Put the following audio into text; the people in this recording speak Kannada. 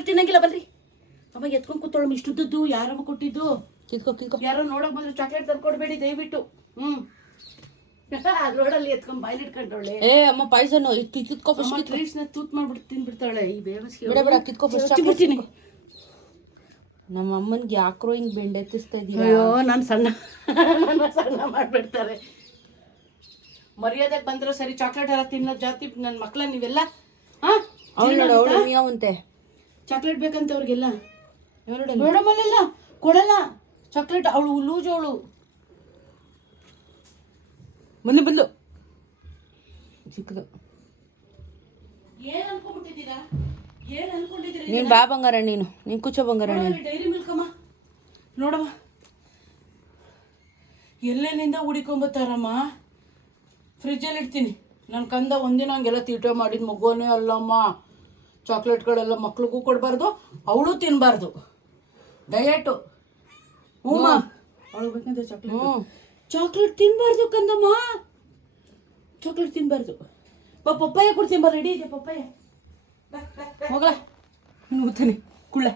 ಚಾಕ್ಲೇಟ್ ತಿನ್ನಂಗಿಲ್ಲ ಬಲ್ರಿ. ಅಮ್ಮ ಎತ್ಕೊಂಡು ಕೂತೋಳಮ್ಮ, ಇಷ್ಟುದ್ದು ಯಾರಮ್ಮ ಕೊಟ್ಟಿದ್ದು? ಕಿತ್ಕೋ ಯಾರೋ ನೋಡಕ್ ಬಂದ್ರೆ ಚಾಕ್ಲೇಟ್ ತಂದ್ಕೊಡ್ಬೇಡಿ ದಯವಿಟ್ಟು. ರೋಡಲ್ಲಿ ಎತ್ಕೊಂಡ್ ಬಾಯ್ಲಿ ಇಟ್ಕೊಂಡವಳೆ. ಅಮ್ಮ ಪಾಯ್ಸನ್ ಕಿತ್ಕೋ ಫಸ್ಟ್. ಟ್ರೀಟ್ಸ್ ನ ತೂತ್ ಮಾಡ್ಬಿಟ್ಟು ತಿನ್ಬಿಡ್ತಾಳೆ ಈ ಬೇವಸ್ಗೆ. ಬೇಡ ಕಿತ್ಕೋ ಫಸ್ಟ್. ಬಿಡ್ತೀನಿ. ನಮ್ಮ ಅಮ್ಮನ್ಗೆ ಯಾಕ್ರೋ ಹಿಂಗ್ ಬೆಂಡೆತ್ತಿಸ್ತಾ ಇದೀಯ? ಅಯ್ಯೋ ನಾನು ಸಣ್ಣ ಮಾಡ್ಬಿಡ್ತಾರೆ. ಮರ್ಯಾದೆಗೆ ಬಂದ್ರೆ ಸರಿ, ಚಾಕ್ಲೇಟ್ ಎಲ್ಲ ತಿನ್ನೋ ಜಾತಿ ನನ್ನ ಮಕ್ಳ ನೀವೆಲ್ಲ. ಅವಳು ಮಿಯಾವಂತೆ ಚಾಕ್ಲೇಟ್ ಬೇಕಂತ ಅವ್ರಿಗೆಲ್ಲ. ಮೇಡಮಲ್ಲೆಲ್ಲ ಕೊಡಲ್ಲ ಚಾಕ್ಲೇಟ್. ಅವಳು ಲೂಜ್, ಅವಳು ಬಂದು ಚಿಕ್ಕದು. ಏನ್ ಅನ್ಕೊಂಡ್ಬಿಟ್ಟಿದ್ದೀರಾ? ಏನ್ ಅನ್ಕೊಂಡಿದ್ದೀರಾ? ನೀನ್ ಬಾ ಬಂಗಾರ, ನೀನು ಕೂಚೋ ಬಂಗಾರ. ಡೈರಿ ಮಿಲ್ಕ್ ಅಮ್ಮ ನೋಡಮ್ಮ, ಎಲ್ಲೇನಿಂದ ಹುಡಿಕೊಂಬತ್ತಾರಮ್ಮ. ಫ್ರಿಜ್ಜಲ್ಲಿ ಇಡ್ತೀನಿ. ನನ್ನ ಕಂದ ಒಂದಿನ ಹಂಗೆಲ್ಲ ತೀಟೆ ಮಾಡಿದ ಮಗುವೇ ಅಲ್ಲಮ್ಮ. ಚಾಕ್ಲೇಟ್ಗಳೆಲ್ಲ ಮಕ್ಳಿಗೂ ಕೊಡಬಾರ್ದು, ಅವಳು ತಿನ್ನಬಾರ್ದು. ಡಯಟು. ಹ್ಞೂಮ್ಮ, ಅವಳು ಬೇಕಂತ ಚಾಕ್ಲೇಟ್ ತಿನ್ನಬಾರ್ದು ಕಂದಮ್ಮ. ಚಾಕ್ಲೇಟ್ ತಿನ್ನಬಾರ್ದು. ಪಪ್ಪಾಯ ಕೊಡ್ತೀನಿ ಬಾ, ರೆಡಿ ಇದೆ ಪಪ್ಪಾಯ. ಹೋಗಲ್ಲ, ನೂತೀನಿ ಕುಳ್ಳ.